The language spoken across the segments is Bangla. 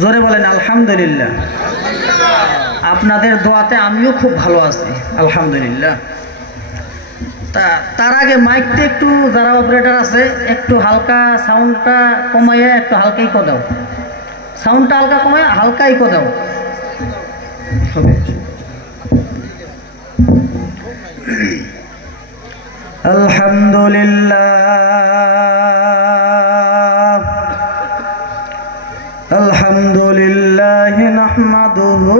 জোরে বলেন আলহামদুলিল্লাহ। আপনাদের দোয়াতে আমিও খুব ভালো আছি আলহামদুলিল্লাহ। তার আগে মাইকটা একটু যারা অপারেটর আছে একটু হালকা সাউন্ডটা কমাইয়া একটু হালকা ইকো দাও, সাউন্ডটা হালকা কমাইয়া হালকা ইকো দাও। আলহামদুলিল্লাহ আলহামদুলিল্লাহ নাহমাদুহু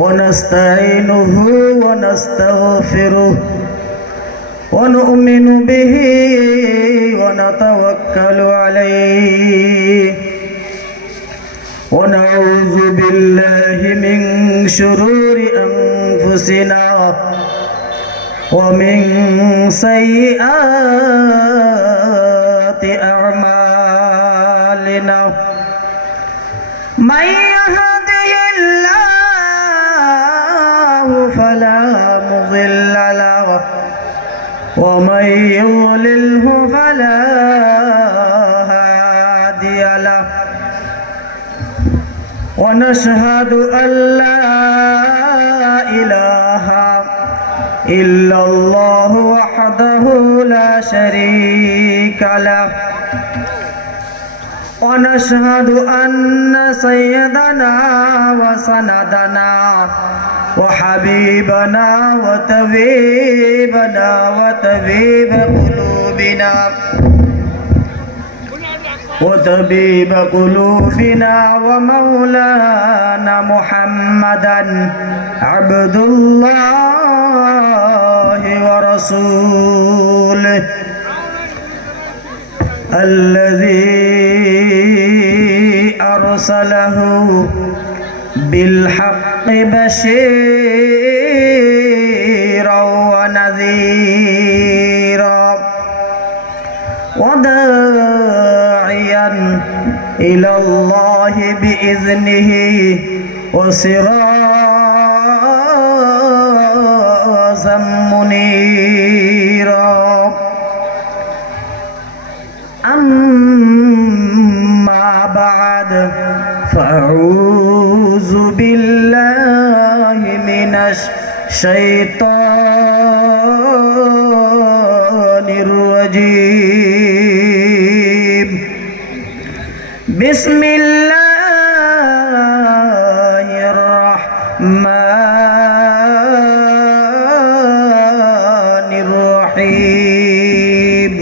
ওয়া নাস্তাঈনুহু ওয়া নাস্তাগফিরুহু ওয়া নু'মিনু বিহি ওয়া নাতাওয়াক্কালু আলাইহি ওয়া নাউযু বিল্লাহি মিন শুরুরি আনফুসিনা ওয়া মিন সাইয়্যাতি আ'মালিনা মান ইয়াহদিহিল্লাহু ফালা মুদিল্লা লাহু ওয়া মান ইউদ্লিলহু ফালা হাদিয়া লাহু ওয়া নাশহাদু আল্লা ইলাহা ইল্লাল্লাহু ওয়াহদাহু লা শারীকা লাহু ওয়া নাশহাদু আন্না সাইয়্যিদানা ওয়া সানাদানা ওয়া হাবিবানা ওয়া তাবিবানা ওয়া তাবিব কুলুবিনা وطبيب قلوبنا ومولانا محمدا عبد الله ورسوله الذي أرسله بالحق بشيرا ونذيرا وداعيا إلى الله بإذنه وسراجا منيرا أما بعد فأعوذ بالله من الشيطان الرجيم بسم الله الرحمن الرحيم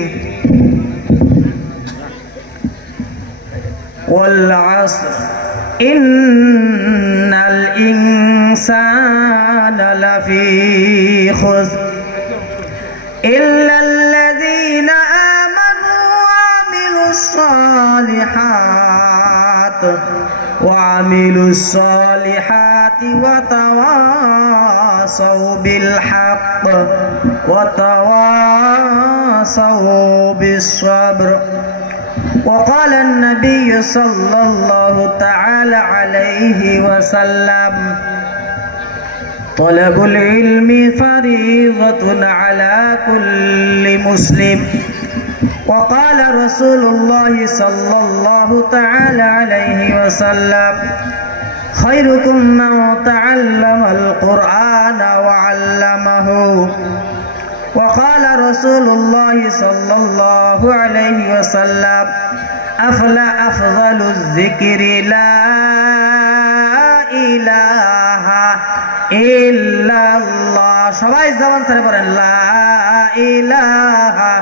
والعصر إن الإنسان لفي خسر إلا الذين آمنوا وعملوا الصالحات وتواصوا بالحق وتواصوا بالصبر. وقال النبي صلى الله تعالى عليه وسلم طلب العلم فريضة على كل مسلم. وقال رسول الله صلى الله تعالى عليه وسلم خيركم من تعلم القرآن وعلمه. وقال رسول الله صلى الله عليه وسلم أفضل الذكر لا إله إلا الله. সবাই জবান ছেড়ে পড়েন লা ইলাহা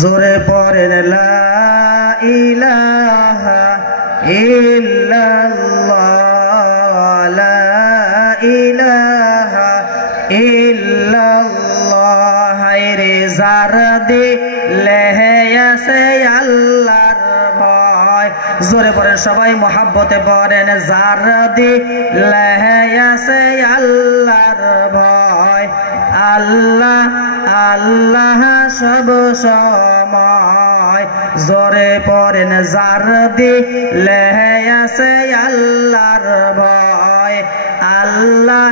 জোরে পড়েন লা ইলাহা ইল্লাল্লাহ লা ইলাহা ইল্লাল্লাহ। হায়রে যার দিলে আছে আল্লাহর ভয়। জোরে পড়েন সবাই মহাব্বতে পড়েন যার দিলে আছে আল্লাহর ভয়। আল্লাহ আল্লাহ সব সময় জোরে পড়েন যার দিলে আছে আল্লাহর ভয়। আল্লাহ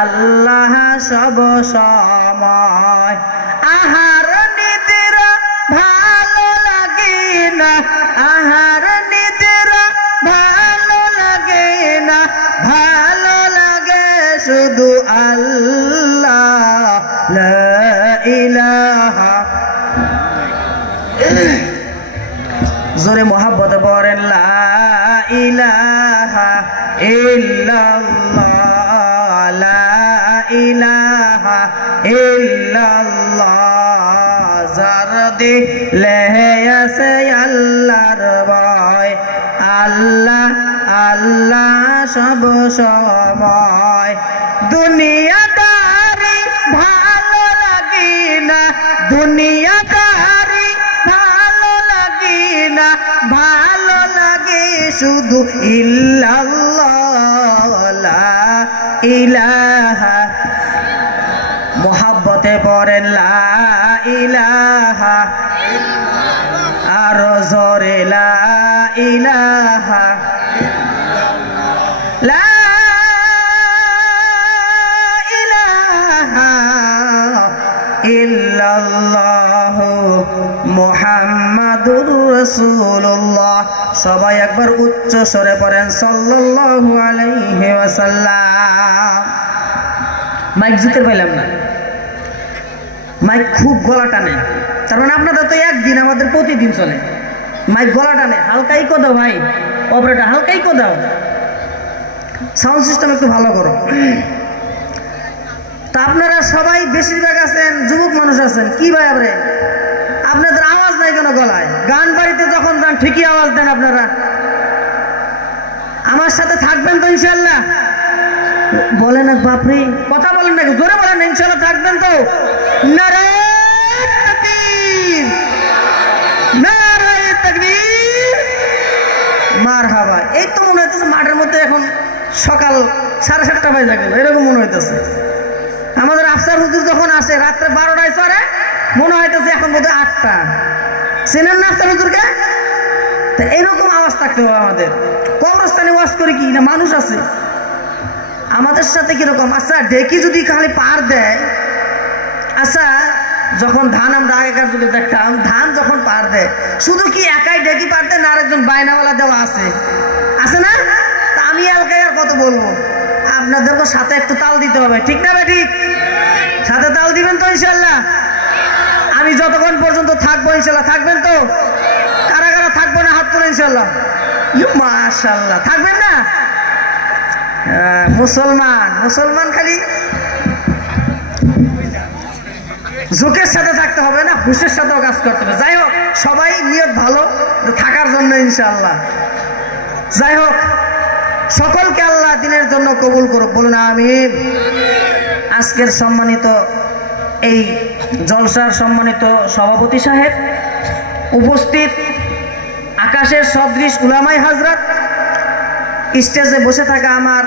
আল্লাহ সব সময়। আহার নিদ্রা ভালো লাগে না, আহার নিদ্রা ভালো লাগে না, ভালো লাগে শুধু আল্লাহ লা ইলাহা। জোরে মোহাব্বত পড়েন লা ইলাহা ইল্লাল্লাহ, লা ইলাহা ইল্লাল্লাহ। যার দিলে আছে আল্লাহর ভয়। আল্লাহ আল্লাহ সব সময়। দুনিয়াদারি ভালো লাগে না, দুনিয়াদারি ভালো লাগে না, ভালো লাগে শুধু ইল্লাল্লাহ লা ইলাহা। মোহাব্বতে পড়েন লা ইলাহা, আর জোরে লা ইলাহা, লা ইলাহা ইল্লাল্লাহু মুহাম্মাদুর রাসূলুল্লাহ। সবাই একবার উচ্চ স্বরে পড়েন সাল্লাল্লাহু আলাইহি ওয়াসাল্লাম। মাইক জিতে পাইলাম না, মাইক খুব গলা টানে। তার মানে আপনাদের তো একদিন, আমাদের প্রতিদিন চলে। মাইক গলা টানে, হালকাই কো দাও ভাই, অপারেটর হালকাই কো দাও, সাউন্ড সিস্টেম একটু ভালো করো। তা আপনারা সবাই বেশিরভাগ আছেন যুবক মানুষ আছেন, কি ভাই আপনি আপনাদের আওয়াজ নাই কেন গলায়? গান বাড়িতে যখন যান ঠিকই আওয়াজ দেন আপনারা। আমার সাথে থাকবেন তো ইনশাল্লাহ? বলেন না বাপরে, কথা বলেন না, জোরে বলেন না ইনশাল্লাহ থাকবেন তো? নারায়ে তাকবীর, নারায়ে তাকবীর, মারহাবা। এই তো মনে হইতেছে মাঠের মধ্যে এখন সকাল 7:30 বাজে গেল, এরকম মনে হইতেছে। আমাদের আফসার হুজুর যখন আসে রাত্রে 12টায় চড়ে, মনে হইতেছে এখন বোধহয় 8টা। চেনেন না আফসার হুজুরকে? তো এইরকম আওয়াজ থাকতে হবে আমাদের। কবরস্থানে ওয়াজ করে কি না মানুষ আছে আমাদের সাথে কিরকম? আচ্ছা ডেকি যদি খালি পার দেয়, আচ্ছা যখন ধান আমরা আগেকার যুগে দেখতাম, ধান যখন পার দেয় শুধু কি একাই ডেকি পার দেয় না আরেকজন বায়নাওয়ালা দেওয়া আছে, আছে না? তা আমি এলাকায় আর কত বলবো, আপনাদেরকে সাথে একটু তাল দিতে হবে, ঠিক না? ঠিক সাথে তাল দিবেন তো ইনশাল্লাহ? আমি যতক্ষণ পর্যন্ত থাকবো ইনশাল্লাহ, থাকবেন তো? কারা কারা থাকবো না হাত তুলে ইনশাল্লাহ? মাশাআল্লাহ, থাকবেন না? মুসলমান মুসলমান খালি ঝুঁকের সাথে থাকতে হবে না, হুশের সাথেও কাজ করতে হবে। যাই হোক, সবাই নিয়ত ভালো থাকার জন্য ইনশাআল্লাহ। যাই হোক, সকলকে আল্লাহ দিনের জন্য কবুল করুক, বলুন আমিন। আজকের সম্মানিত এই জলসার সম্মানিত সভাপতি সাহেব, উপস্থিত আকাশের সদৃশ উলামায়ে হাজরাত, স্টেজে বসে থাকা আমার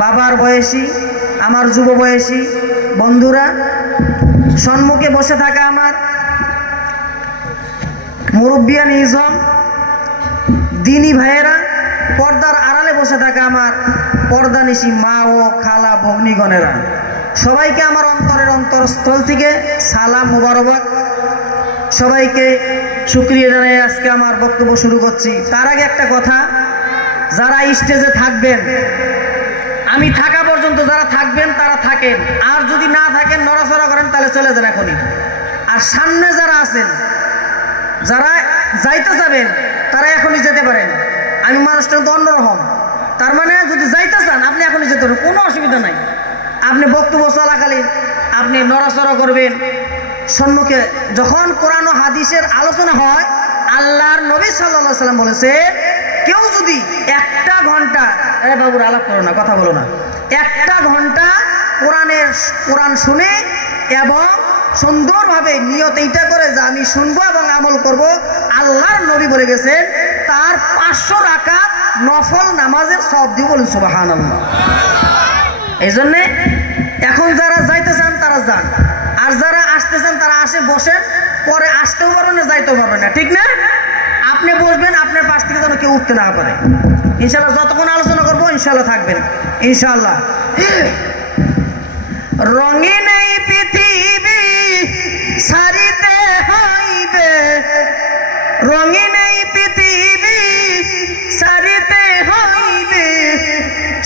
বাবার বয়সী, আমার যুব বয়সী বন্ধুরা, সম্মুখে বসে থাকা আমার মুরব্বিয়ান ইজম দিনী ভাইয়েরা, পর্দার আড়ালে বসে থাকা আমার পর্দানিশী মা ও খালা ভগ্নীগণেরা, সবাইকে আমার অন্তরের অন্তরস্থল থেকে সালাম মুবারক। সবাইকে শুকরিয়া জানাই আজকে আমার বক্তব্য শুরু করছি। তার আগে একটা কথা, যারা স্টেজে থাকবেন, আমি থাকা পর্যন্ত যারা থাকবেন তারা থাকেন, আর যদি না থাকেন নড়াচড়া করেন তাহলে চলে যান এখনই। আর সামনে যারা আছেন, যারা যাইতে যাবেন তারা এখনই যেতে পারেন। আমি মানুষটা তো অন্যরকম, তার মানে যদি যাইতে চান আপনি এখনই যেতে পারেন, কোনো অসুবিধা নাই। আপনি বক্তব্য চলাকালীন আপনি নড়াচড়া করবেন। সম্মুখে যখন কোরআন ও হাদিসের আলোচনা হয়, আল্লাহর নবী সাল্লাল্লাহু আলাইহি ওয়াসাল্লাম বলেছে, কেউ যদি 1টা ঘন্টা, আরে বাবুর আলাপ করো না, কথা বলো না, 1টা ঘন্টা কোরআন শুনে এবং সুন্দরভাবে নিয়ত এইটা করে যে আমি শুনবো এবং আমল করব, আল্লাহর নবী বলে গেছেন তার 500 রাকাত নফল নামাজের সওয়াব দিব, বলেন সুবহানাল্লাহ। এই জন্য এখন যারা যাইতে চান তারা যান, আর যারা আসতে চান তারা আসে, বসেন, পরে আসতেও পারবে না, যাইতেও পারবে না, ঠিক না? আপনি বসবেন, আপনার পাশ থেকে যেন কেউ উঠতে না পারে। ইনশাল্লাহ যতক্ষণ আলোচনা করবো ইনশাল্লাহ থাকবেন ইনশাল্লাহ। রঙিন এই পৃথিবী সারিতে হইবে, রঙিন এই পৃথিবী সারিতে হইবে,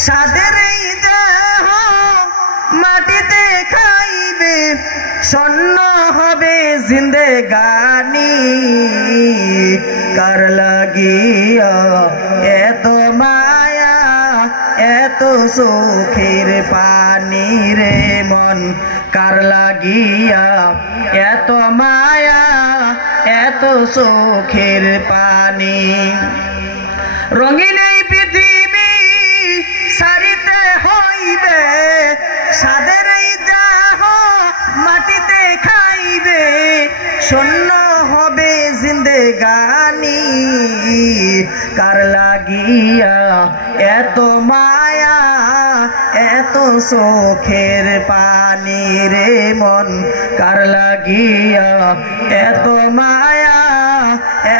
সাদের এই দেহ মাটিতে খাইবে, স্বর্ণ হবে জিন্দেগানি, কার লাগিয়া এত মায়া এত চোখের পানি রে মন, কার লাগিয়া এত মায়া এত চোখের পানি। রঙিন এই পৃথিবী সারিতে হইবে, সাদের এই দেহ মাটিতে খাইবে, শূন্য হবে জিন্দেগানি, কার লাগিয়া এত মায়া এত চোখের পানি রে মন, কার লাগিয়া এত মায়া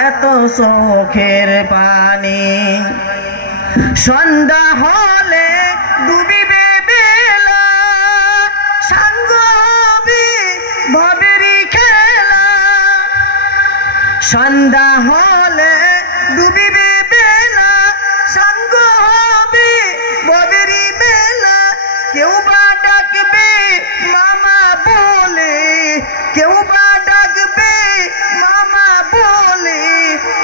এত চোখের পানি। সন্ধ্যা হলে ডুবিবে বেলা, সাঙ্গ হবে ভবেরি খেলা, সন্ধ্যা হলে ডুবিবে বেলা, সাঙ্গ হবে ভবেরি মেলা, কেউ বা ডাকবে মামা বলে, কেউ বা ডাকবে মামা বলে,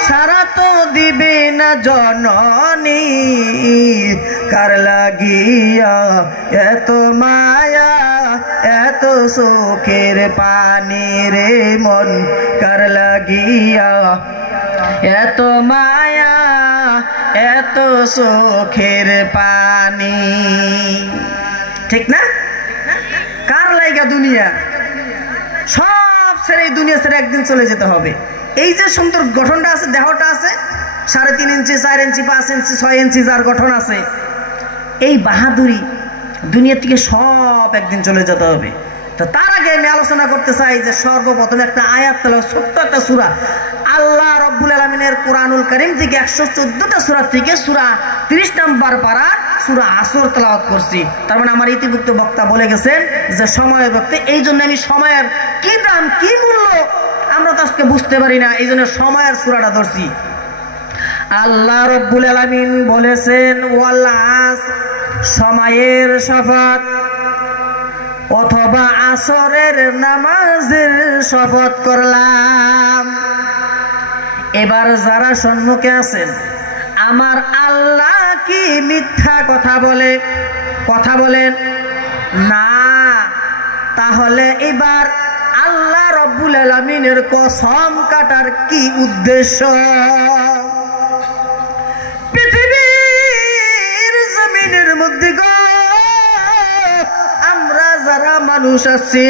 সারা তো দিবে না জননী, কার লাগিয়া এত মায়া এত চোখের পানি রে মন, কার লাগিয়া এত মায়া এত চোখের পানি। ঠিক না? কার লাইগা দুনিয়া? সব ছেড়ে দুনিয়া ছেড়ে একদিন চলে যেতে হবে। এই যে সুন্দর গঠনটা আছে, দেহটা আছে 3.5 ইঞ্চি 4 ইঞ্চি 5 ইঞ্চি 6 ইঞ্চি যার গঠন আছে, এই বাহাদুরি দুনিয়া থেকে সব একদিন চলে যেতে হবে। তো তার আগে আমি আলোচনা করতে চাই যে সর্বপ্রথম একটা আয়াত, ছোট্ট একটা সূরা, আল্লাহ রব্বুল আলামিনের কোরআনুল কারীম থেকে 114টা সূরা থেকে সূরা 30 নম্বর পারা সূরা আসর তেলাওয়াত করছি। তার মানে আমার ইতিভুক্ত বক্তা বলে গেছেন যে সময়ের বক্তে, এই জন্য আমি সময়ের কি দাম কি মূল্য আমরা তো আজকে বুঝতে পারি না, এই জন্য সময়ের সূরাটা ধরছি। আল্লাহ রব্বুল আলামিন বলেছেন ওয়াল আসর, সময়ের শপথ, অথবা আসরের নামাজের শপথ করলাম। এবার যারা সম্মুখে আছেন, আমার আল্লাহ কি মিথ্যা কথা বলে? কথা বলেন না। তাহলে এবার আল্লাহ রব্বুল আলামিনের কসম কাটার কি উদ্দেশ্য? পৃথিবীর জমিনের মধ্যে গো আমরা যারা মানুষ আছি,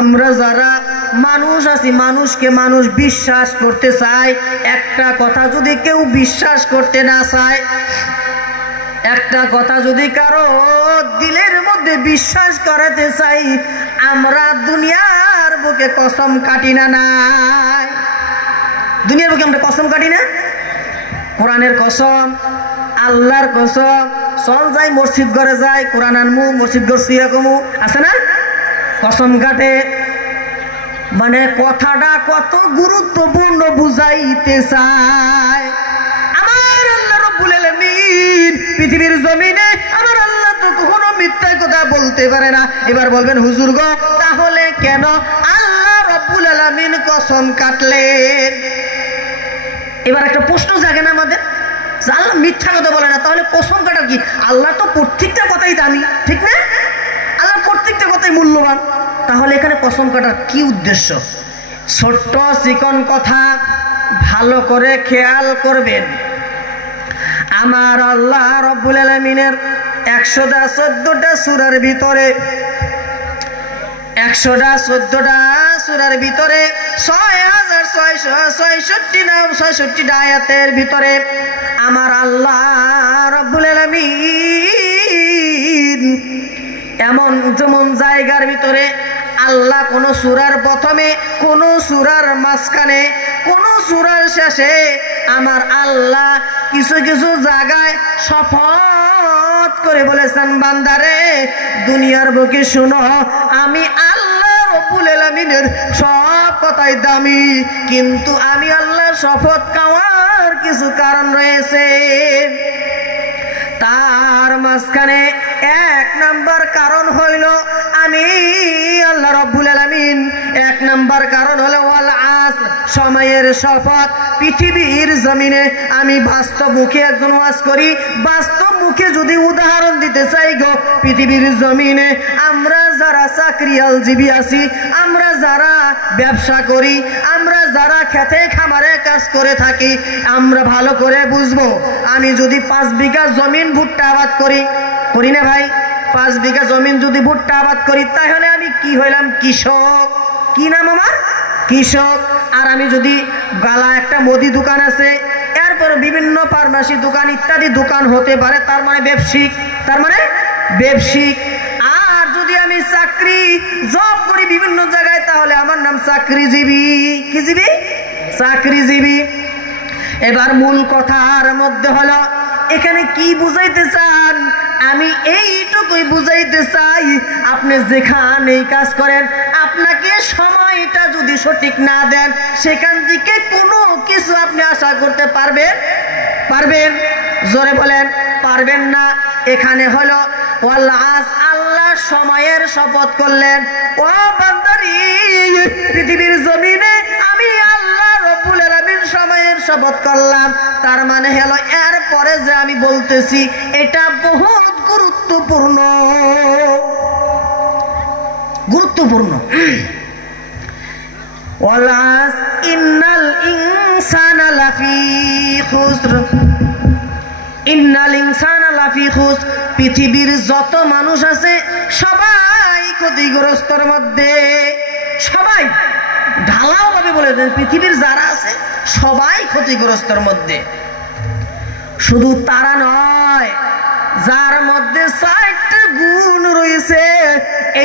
আমরা যারা মানুষ আছি, মানুষকে মানুষ বিশ্বাস করতে চায়। একটা কথা যদি কেউ বিশ্বাস করতে না চায়, একটা কথা যদি কারো দিলের মধ্যে বিশ্বাস করাতে চাই, আমরা দুনিয়ার বুকে কসম কাটি না। নাই দুনিয়ার বুকে আমরা কসম কাটি না। কোরআনের কসম, আল্লাহর কসম, চল যাই মসজিদ ঘরে যাই, কোরআন আনমু, মসজিদ ঘর শুয়ে কমু, আছে না? কসম কাটে মানে কথাটা কত গুরুত্বপূর্ণ বুঝাইতে চায়। আমার আল্লাহ রব্বুল আলামিন পৃথিবীর জমিনে, আমার আল্লাহ তো কখনো মিথ্যা কথা বলতে পারে না। এবার বলবেন হুজুর গো, তাহলে কেন আল্লাহ রব্বুল আলামিন কসম কাটলেন? এবার একটা প্রশ্ন জাগে না আমাদের, আল্লাহ মিথ্যা কথা বলে না, তাহলে কসম কাটার কি? আল্লাহ তো প্রত্যেকটা কথাই দামি, ঠিক না? আল্লাহ প্রত্যেকটা কথাই মূল্যবান, তাহলে এখানে কসম কাটার কি উদ্দেশ্য? ছোট্ট চিকন কথা ভালো করে খেয়াল করবেন। আমার আল্লাহ রব্বুল আলামিনের 114টা সূরার ভিতরে, 114টা সূরার ভিতরে 6666টা আয়াতের ভিতরে আমার আল্লাহ রব্বুল আলামিন এমন যেমন জায়গার ভিতরে আল্লাহ কোন সূরার প্রথমে, কোন সূরার মাঝখানে, কোন সূরার শেষে আমার আল্লাহ কিছু কিছু জায়গায় শপথ করে বলেছেন, বান্দারে দুনিয়ার বুকে শুনো, আমি আল্লাহ রব্বুল আলামিনের সব কথাই দামি, কিন্তু আমি আল্লাহর শপথ খাওয়ার কিছু কারণ রয়েছে। তার মাঝখানে এক নাম্বার কারণ হইল আমি আল্লাহ রব্বুল আলামিন, এক নাম্বার কারণ হলো ওয়াল আসর, সময়ের শপথ। পৃথিবীর জমিনে আমি বাস্তব মুখে একজন ওয়াজ করি, বাস্তব মুখে যদি উদাহরণ দিতে চাই গো, পৃথিবীর জমিনে আমরা যারা চাকরিয়ালজীবী আছি, আমরা যারা ব্যবসা করি, আমরা যারা খেতে খামারে কাজ করে থাকি, আমরা ভালো করে বুঝবো। আমি যদি 5 বিঘা জমিন ভুট্টা আবাদ করি, করি না ভাই? 5 বিঘা জমিন যদি ভুট্টা আবাদ করি, তাহলে আমি কি হইলাম? কৃষক। কি নাম আমার? কৃষক। আর আমি যদি গালা একটা মুদি দোকান আছে, এরপর বিভিন্ন ফার্মেসি দোকান ইত্যাদি দোকান হতে পারে, তার মানে ব্যবসায়িক, তার মানে ব্যবসায়িক। আর যদি আমি চাকরি জব করি বিভিন্ন জায়গায়, তাহলে আমার নাম চাকরিজীবী। কি জীবী? চাকরিজীবী। এবার মূল কথার মধ্যে হলো এখানে কি বুঝাইতে চান? আমি এইটুকুই বুঝাইতে চাই, আপনি যেখানেই কাজ করেন, আপনাকে সময়টা যদি সঠিক না দেন, সেখান থেকে কোনো কিছু আপনি আশা করতে পারবেন? পারবেন? জোরে বলেন, পারবেন না। এখানে হলো আল্লাহ সময়ের শপথ করলেন। ও বান্দারি, পৃথিবীর জমিনে আমি আল্লাহ রব্বুল আলামিন সময়ের শপথ করলাম, তার মানে হলো এরপরে যে আমি বলতেছি এটা বহুত গুরুত্বপূর্ণ, গুরুত্বপূর্ণ। ওয়ালাস ইন্নাল ইনসানা লাফি খুসর, ইন্নাল ইনসানা লাফি খুসর। পৃথিবীর যত মানুষ আছে সবাই ক্ষতিগ্রস্তর মধ্যে, সবাই ঢালাও ভাবে বলে দেন, পৃথিবীর যারা আছে সবাই ক্ষতিগ্রস্তর মধ্যে। শুধু তারা নয়, যার মধ্যে 4টা গুণ রয়েছে,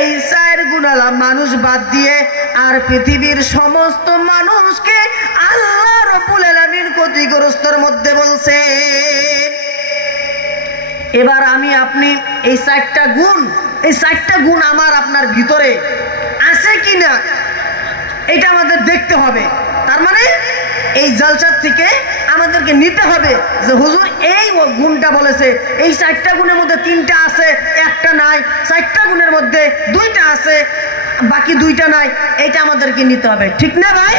এই 4 গুণালা মানুষ বাদ দিয়ে আর পৃথিবীর সমস্ত মানুষকে আল্লাহ রব্বুল আলামিন ক্ষতিগ্রস্তর মধ্যে বলছে। এবার আমি আপনি এই 4টা গুণ, এই 4টা গুণ আমার আপনার ভিতরে আছে কিনা এটা আমাদের দেখতে হবে। তার মানে এই জলসার থেকে আমাদেরকে নিতে হবে যে হুজুর এই গুণটা বলেছে, এই 4টা গুণের মধ্যে 3টা আছে, একটা নাই, 4টা গুণের মধ্যে 2টা আছে, বাকি 2টা নাই, এটা আমাদেরকে নিতে হবে। ঠিক না ভাই?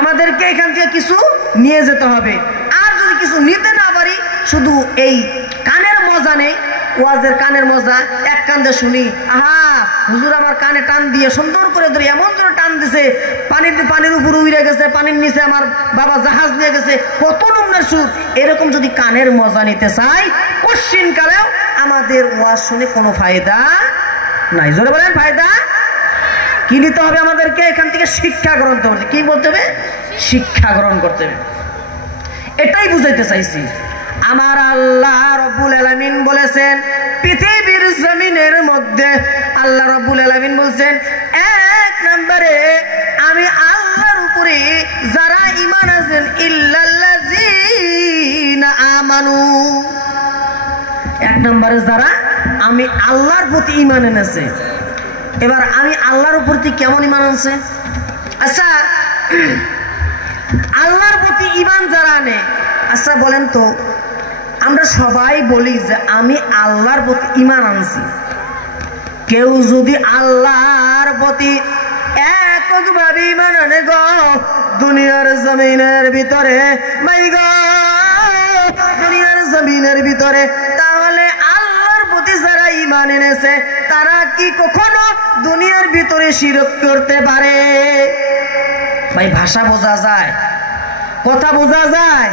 আমাদেরকে এখান থেকে কিছু নিয়ে যেতে হবে। আর যদি কিছু নিতে না পারি, শুধু এই কানের মজা নেই, ওয়াজের কানের মজা, এক কান দিয়ে শুনি, আহা হুজুর আমার কানে টান দিয়ে সুন্দর করে ধরে এমন জোরে টান দিছে, পানির উপরে উড়ে গেছে, পানির নিচে আমার বাবা জাহাজ নিয়ে গেছে, কত নম্বরের সুর। এরকম যদি কানের মজা নিতে চাই, কোশ্চিন কালেও আমাদের ওয়াজ শুনে কোনো ফায়দা নাই। জোরে বলেন, ফায়দা কি নিতে হবে? আমাদেরকে এখান থেকে শিক্ষা গ্রহণ করতে হবে। কি বলতে হবে? শিক্ষা গ্রহণ করতে হবে। এটাই বুঝাইতে চাইছি। আমার আল্লাহ রব্বুল আলামিন বলেছেন, পৃথিবীর জমিনের মধ্যে আল্লাহ রব্বুল আলামিন বলছেন, 1 নম্বরে আমি আল্লাহর উপরে যারা ঈমান আনছেন, ইল্লাল্লাযীনা আমানু। 1 নম্বরে যারা আমি আল্লাহর প্রতি ঈমান এনেছে। এবার আমি আল্লাহর প্রতি কেমন ঈমান আনছে? আচ্ছা, আল্লাহর প্রতি ঈমান যারা আনে, আচ্ছা বলেন তো, আমরা সবাই বলি যে আমি আল্লাহর প্রতি ঈমান আনছি। কেউ যদি আল্লাহর প্রতি এককভাবে ঈমান আনে গো দুনিয়ার জমিনের ভিতরে, মাই গো দুনিয়ার জমিনের ভিতরে, তাহলে আল্লাহর প্রতি যারা ঈমান এনেছে তারা কি কখনো দুনিয়ার ভিতরে শিরক করতে পারে? ভাই ভাষা বোঝা যায়, কথা বোঝা যায়।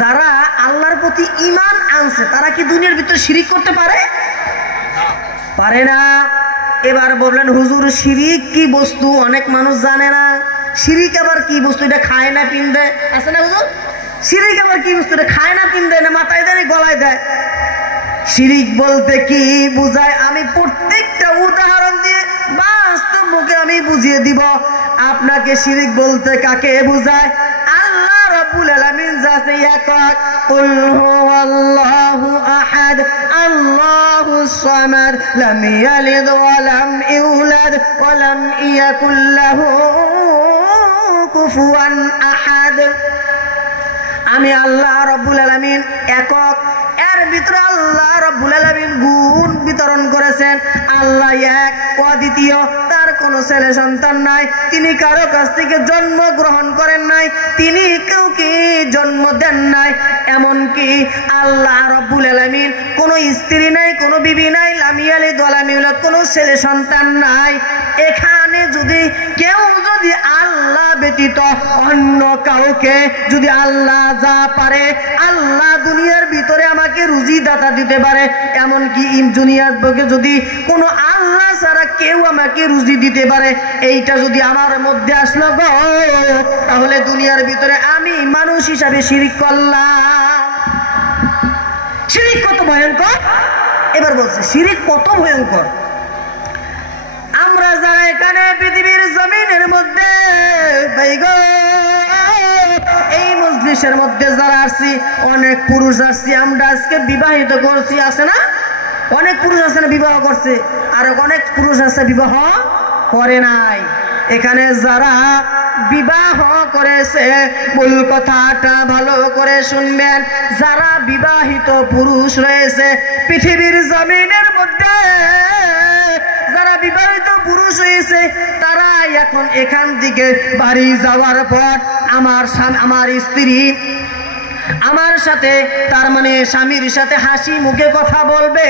যারা আল্লাহর প্রতি ঈমান আনছে তারা কি দুনিয়ার ভিতরে শিরিক করতে পারে? পারে না। এবার বললেন হুজুর শিরিক কি বস্তু? অনেক মানুষ জানে না। শিরিক আবার কি বস্তু? এটা খায় না পিন্দে, আছে না হুজুর? শিরিক আবার কি বস্তু? এটা খায় না পিন্দে না মাথায় দেয়, গলায় দেয়। শিরিক বলতে কি বুঝায় আমি প্রত্যেকটা উদাহরণ দিয়ে বাস্তব মুখে আমি বুঝিয়ে দিব আপনাকে শিরিক বলতে কাকে বোঝায়। আল্লাহ রাব্বুল আলামিন যাচ্ছে একক, কুল হুয়াল্লাহু আহাদ আল্লাহুস সামাদ লাম ইয়ালিদ ওয়া লাম ইউলাদ ওয়া লাম ইয়াকুল লাহু কুফুয়ান আহাদ। আমি আল্লাহ রাব্বুল আলামিন একক। এর ভিতরে আল্লাহ রাব্বুল আলামিন গুণ বিতরণ করেছেন। আল্লাহ এক, অদ্বিতীয়, তার কোনো ছেলে সন্তান নাই, তিনি কারো কাছ থেকে জন্ম গ্রহণ করেন নাই, তিনি কাউকে জন্ম দেন নাই। এমনকি আল্লাহ রাব্বুল আলামিন কোনো স্ত্রী নাই, কোনো বিবি নাই, লাম ইয়ালিদ ওয়া লাম ইউলাদ, কোনো ছেলে সন্তান নাই। এখানে যদি কেউ যদি আল্লাহ ব্যতীত অন্য কাউকে যদি আল্লাহ যা পারে, আল্লাহ দুনিয়ার ভিতরে আমাকে রুজি দাতা দিতে পারে, এমনকি দুনিয়ার বুকে যদি কোনো আল্লাহ ছাড়া কেউ আমাকে রুজি দিতে পারে, এইটা যদি আমার মধ্যে আসলো গো, তাহলে দুনিয়ার ভিতরে আমি মানুষ হিসাবে শিরিক করলাম। শিরিক কত ভয়ঙ্কর! এবার বলছে শিরিক কত ভয়ঙ্কর। আমরা যারা এখানে পৃথিবীর জমিনের মধ্যে এই মজলিসের মধ্যে যারা আসছি, অনেক পুরুষ আসছি, আমরা আজকে বিবাহিত করছি, আছে না? অনেক পুরুষ আছে না বিবাহ করছে, আর অনেক পুরুষ আছে বিবাহ করে নাই। এখানে যারা বিবাহ করেছে, মূল কথাটা ভালো করে শুনবেন, যারা বিবাহিত পুরুষ রয়েছে পৃথিবীর জমিনের মধ্যে, যারা বিবাহিত পুরুষ হয়েছে, তারা এখন এখান থেকে বাড়ি যাওয়ার পর আমার স্ত্রী আমার সাথে, তার মানে স্বামীর সাথে হাসি মুখে কথা বলবে,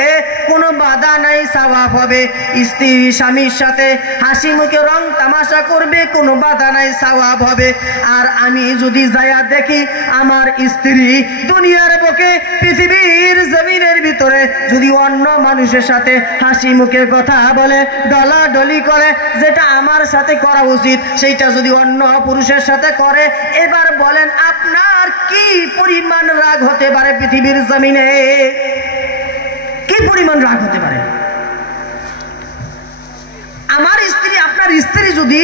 কোনো বাধা নাই, সওয়াব হবে। স্ত্রী স্বামীর সাথে হাসি মুখে রং তামাশা করবে, কোনো বাধা নাই, সওয়াব হবে। আর আমি যদি যায়া দেখি আমার স্ত্রী দুনিয়ার বুকে পৃথিবীর জমিনের ভিতরে যদি অন্য মানুষের সাথে হাসি মুখে কথা বলে, ডলাডলি করে, যেটা আমার সাথে করা উচিত সেইটা যদি অন্য পুরুষের সাথে করে, এবার বলেন আপনার কি পরিমাণ রাগ হতে পারে? পৃথিবীর জমিনে কি পরিমাণ রাগ হতে পারে? আমার স্ত্রী, আপনার স্ত্রী যদি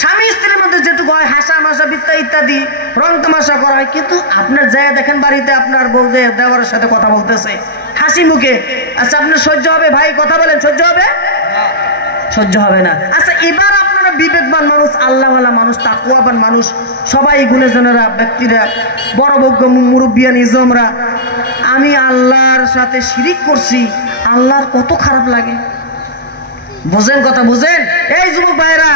স্বামী স্ত্রীর মধ্যে যেটুকু হয় হাসা মাসা বিদ্যা ইত্যাদি রং তামাশা করা হয়, কিন্তু আপনার যায় দেখেন বাড়িতে আপনার বউ যে দেওয়ারের সাথে কথা বলতেছে হাসি মুখে, আচ্ছা আপনার সহ্য হবে? ভাই কথা বলেন, সহ্য হবে? সহ্য হবে না। আচ্ছা এবার আপনারা বিবেকবান মানুষ, আল্লাহওয়ালা মানুষ, তাকওয়াবান মানুষ, সবাই গুণীজনেরা, ব্যক্তিরা, বড় বড় মুরব্বিয়ান ইজমরা, আমি আল্লাহর সাথে শিরিক করছি, আল্লাহর কত খারাপ লাগে। বুঝেন কথা, বুঝেন? এই যুবক ভাইরা,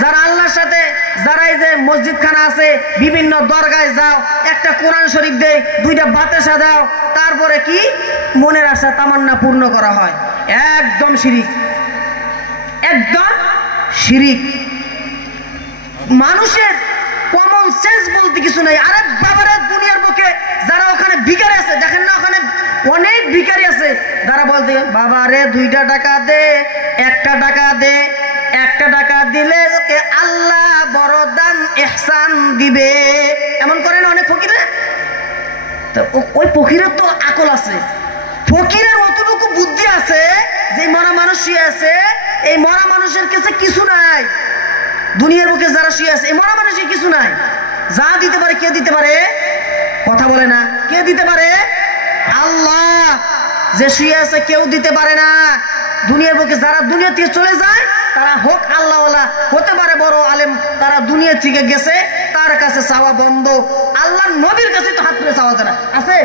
যারা আল্লাহর সাথে, যারা এই যে মসজিদ খানা আছে, বিভিন্ন দরগায় যাও, একটা কোরআন শরীফ দেয়, দুইটা বাতাসা দাও, তারপরে কি মনের আশা তামান্না পূর্ণ করা হয়, একদম শিরিক, একদম শিরিক। মানুষের কমন সেন্স বলতে কিছু নাই। আরে বাবারে, দুনিয়ার বুকে যারা ওখানে ভিখারি আছে, দেখেন না ওখানে অনেক ভিখারি আছে, যারা বলতে বাবারে 2টা টাকা দে, 1টা টাকা দে, 1টা টাকা দিলে তোকে আল্লাহ বড় দান ইহসান দিবে, এমন করে না অনেক ফকিরে। তো ওই ফকিরের তো আকল আছে, ফকিরের অতটুকু বুদ্ধি আছে যে মরা মানুষ শুয়ে আছে, এই মরা মানুষের কাছে কিছু নাই। দুনিয়ার বুকে যারা শুয়ে আছে, এই মরা মানুষের কিছু নাই। যা দিতে পারে কে দিতে পারে? কথা বলে না, কে দিতে পারে? আল্লাহ। যে শুয়ে আছে কেউ দিতে পারে না। দুনিয়ার বুকে যারা দুনিয়া থেকে চলে যায়, তারা হোক আল্লাহওয়ালা, হতে পারে বড় আলেম, তারা দুনিয়া থেকে গেছে, তার কাছে চাওয়া বন্ধ। আল্লাহর নবীর কাছে তো হাত তুলে চাওয়া যায় না, আছে?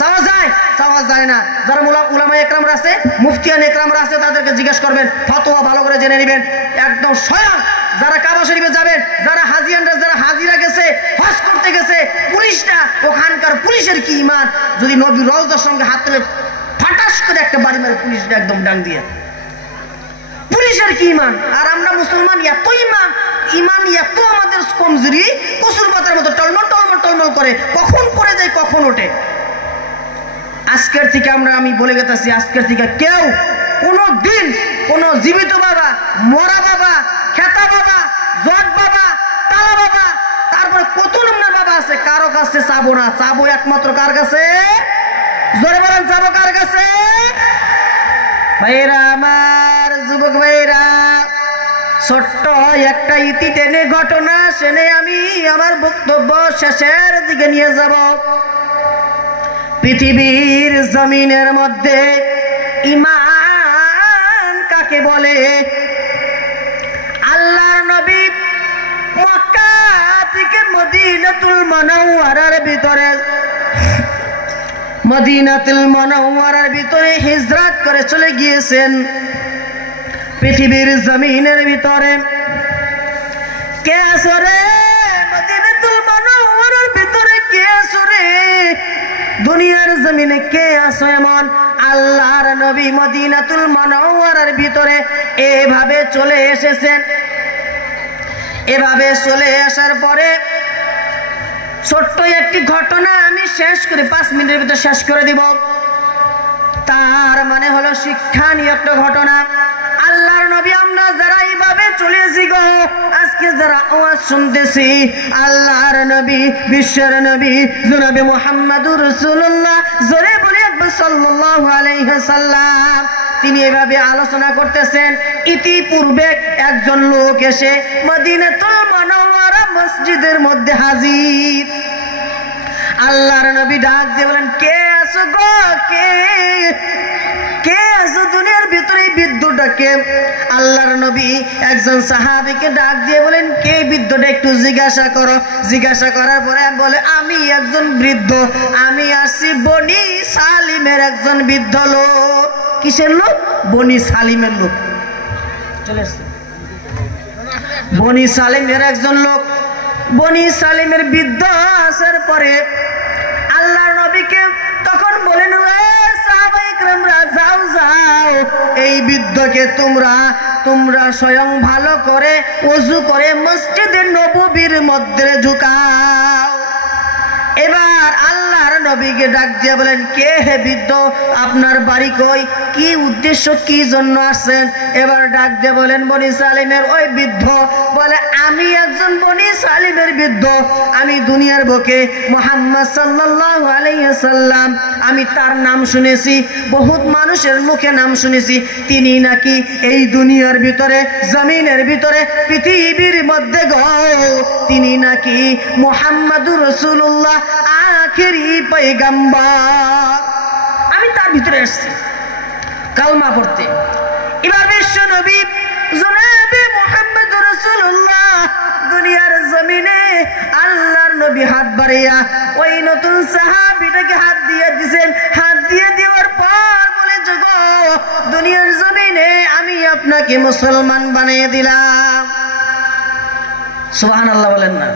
চাওয়া যায়? চাওয়া যায় না। যারা উলামা একরামরা আছে, মুফতিয়ান একরামরা আছে, তাদেরকে জিজ্ঞেস করবেন, ফতোয়া ভালো করে জেনে নেবেন। একদম স্বয়ং যারা কাবা শরীফে যাবেন, যারা হাজিয়ানরা, যারা হাজিরা গেছে, হজ করতে গেছে, পুলিশটা, ওখানকার পুলিশের কি ইমান, যদি নবীর রওজার সঙ্গে হাত তুলে ফাটাস করে একটা বাড়ি মারে পুলিশটা একদম ডাং দিয়ে, পুলিশের কি ইমান। আর আমরা মুসলমান এত ইমান, ইমান এত আমাদের কমজোরি, কসুর পাতার মতো টলমল টলমল টলমল করে, কখন পড়ে যায় কখন ওঠে। আজকের থেকে আমি বলে গেতেছি, আজকের থেকে কেউ কোনো দিন কোনো জীবিত বাবা, মরা বাবা, খেতা বাবা, জট বাবা, তালা বাবা, তারপরে কত নম্বর বাবা আছে, কারো কাছে চাবো না। চাবো একমাত্র কার কাছে? জোরে বলেন, চাবো কার কাছে? ভাইরা আমার, যুবক ভাইরা, ছোট্ট একটা ইতি টেনে ঘটনা শুনে আমি আমার বক্তব্য শেষের দিকে নিয়ে যাব। পৃথিবীর জমিনের মধ্যে ঈমান কাকে বলে? আল্লাহর নবী মক্কা থেকে মদিনাতুল মুনাওয়ারার ভিতরে হিজরত করে চলে গিয়েছেন। পৃথিবীর জমিনের ভিতরে কে আছো রে? মদিনাতুল মুনাওয়ারার ভিতরে কে আছো রে? দুনিয়ার জমিনে কে আছো এমন? আল্লাহর নবী মদিনাতুল মুনাওয়ারার ভিতরে এভাবে চলে এসেছেন। এভাবে চলে আসার পরে ছোট্ট একটি ঘটনা আমি শেষ করে 5 মিনিটের ভিতরে শেষ করে দিব। তার মানে হলো শিক্ষণীয় একটা ঘটনা। আল্লাহর নবী আমরা যারা এইভাবে চলেছি গো, আজকে যারা আওয়াজ শুনতেছি, আল্লাহর নবী বিশ্বের নবী জনাবে মুহাম্মদুর রাসূলুল্লাহ জোরে বলে সাল্লাল্লাহু আলাইহি ওয়াসাল্লাম তিনি এভাবে আলোচনা করতেছেন। ইতিপূর্বে একজন লোক এসে মদিনাতুল মুনাওয়ারা মসজিদের মধ্যে হাজির। আল্লাহর নবী ডাক দিয়ে বলেন, কে আছো গো? কে আছো দুনিয়ার ভিতরে? বৃদ্ধটাকে আল্লাহর নবী একজন সাহাবীকে ডাক দিয়ে বলেন, কে বৃদ্ধটা একটু জিজ্ঞাসা করো। জিজ্ঞাসা করার পরে বলে, আমি একজন বৃদ্ধ, আমি আসছি বনি সালিমের একজন বৃদ্ধ লোক। কিসের লোক? বনি সালিমের লোক। চলে আসছে বনি সালিমের একজন লোক। বনি সালিমের বৃদ্ধ আসার পরে আল্লাহর নবীকে তখন বলেন, সাহাবায়ে কেরামরা যাও যাও, এই বৃদ্ধকে তোমরা স্বয়ং ভালো করে ওযু করে মসজিদে নববীর মধ্যে ঢুকাও। এবার আল্লাহর নবীকে ডাক দিয়ে বলেন, কে হে বৃদ্ধ? আপনার বাড়ি কই? কি উদ্দেশ্য, কি জন্য আসছেন? এবার ডাক দিয়ে বলেন, বনি সালিমের ওই বৃদ্ধ বলে, আমি একজন বনি সালিমের বৃদ্ধ। আমি দুনিয়ার বুকে মুহাম্মদ সাল্লাল্লাহু আলাইহি ওয়াসাল্লাম আমি তার নাম শুনেছি, বহুত মানুষের মুখে নাম শুনেছি। তিনি নাকি এই দুনিয়ার ভিতরে, জমিনের ভিতরে, পৃথিবীর মধ্যে তিনি নাকি মুহাম্মদুর রাসূলুল্লাহ আখেরি পয়গম্বর। আমি তার ভিতরে আসছি কালমা পড়তে। এবার বিশ্ব নবী জনাবে মুহাম্মদুর রাসূলুল্লাহ দুনিয়ার জমিনে আল্লাহর নবী হাত বাড়াইয়া ওই নতুন সাহাবীটাকে হাত দিয়ে দিয়েছেন। হাত দিয়ে দেওয়ার পর বলে, জগো দুনিয়ার জমিনে আমি আপনাকে মুসলমান বানিয়ে দিলাম। সুবহানাল্লাহ বলেন না?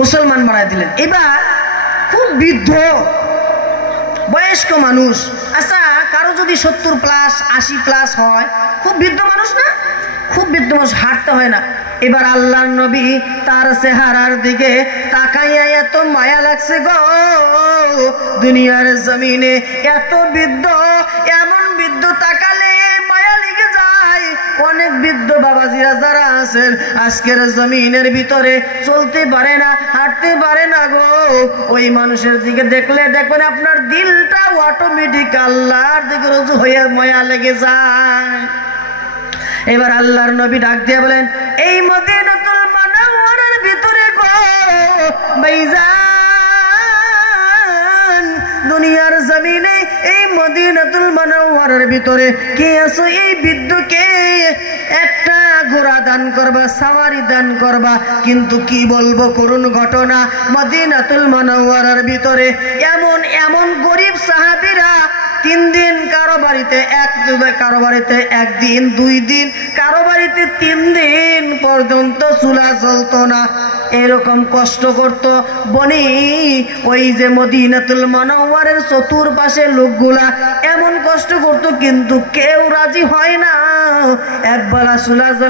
মুসলমান বানিয়ে দিলেন। এবার খুব বৃদ্ধ বয়স্ক মানুষ, আচ্ছা কারো যদি 70+ 80+ হয়, খুব বৃদ্ধ মানুষ না? খুব বৃদ্ধ মানুষ, হাঁটতে হয় না। এবার আল্লাহর নবী তার চেহারার দিকে তাকাইয়া এত মায়া লাগছে গো, দুনিয়ার জমিনে এত বৃদ্ধ, এমন বৃদ্ধ তাকালে মায়া লেগে যায়। অনেক বৃদ্ধ বাবাজিরা যারা আছেন আজকের জমিনের ভিতরে চলতে পারে না, হাঁটতে পারে না গো, ওই মানুষের দিকে দেখলে দেখবেন আপনার দিলটা অটোমেটিক আল্লাহর দিকে রুজু হয়ে মায়া লেগে যায়। এবার আল্লাহর নবী ডাক দিয়ে বলেন, এই মদিনাতুল মুনাওয়ারার ভিতরে গো ভাইজান, দুনিয়ার জমিনে এই মদিনাতুল মুনাওয়ারার ভিতরে কে আছো? এই বৃদ্ধকে একটা ঘোড়া দান করবা, সাওয়ারি দান করবা। কিন্তু কি বলবো করুণ ঘটনা, মদিনাতুল মুনাওয়ারার ভিতরে এমন এমন গরিব সাহাবীরা 3 দিন কারো বাড়িতে, কারো বাড়িতে 1 দিন 2 দিন, কারো বাড়িতে 3 দিন পর্যন্ত চুলা জ্বলতো না, এরকম কষ্ট করত। বনি ওই যে মদিনাতুল মুনাওয়ারার চতুর্পাশে লোকগুলা এমন কষ্ট করত, কিন্তু কেউ রাজি হয় না একবেলা চুলা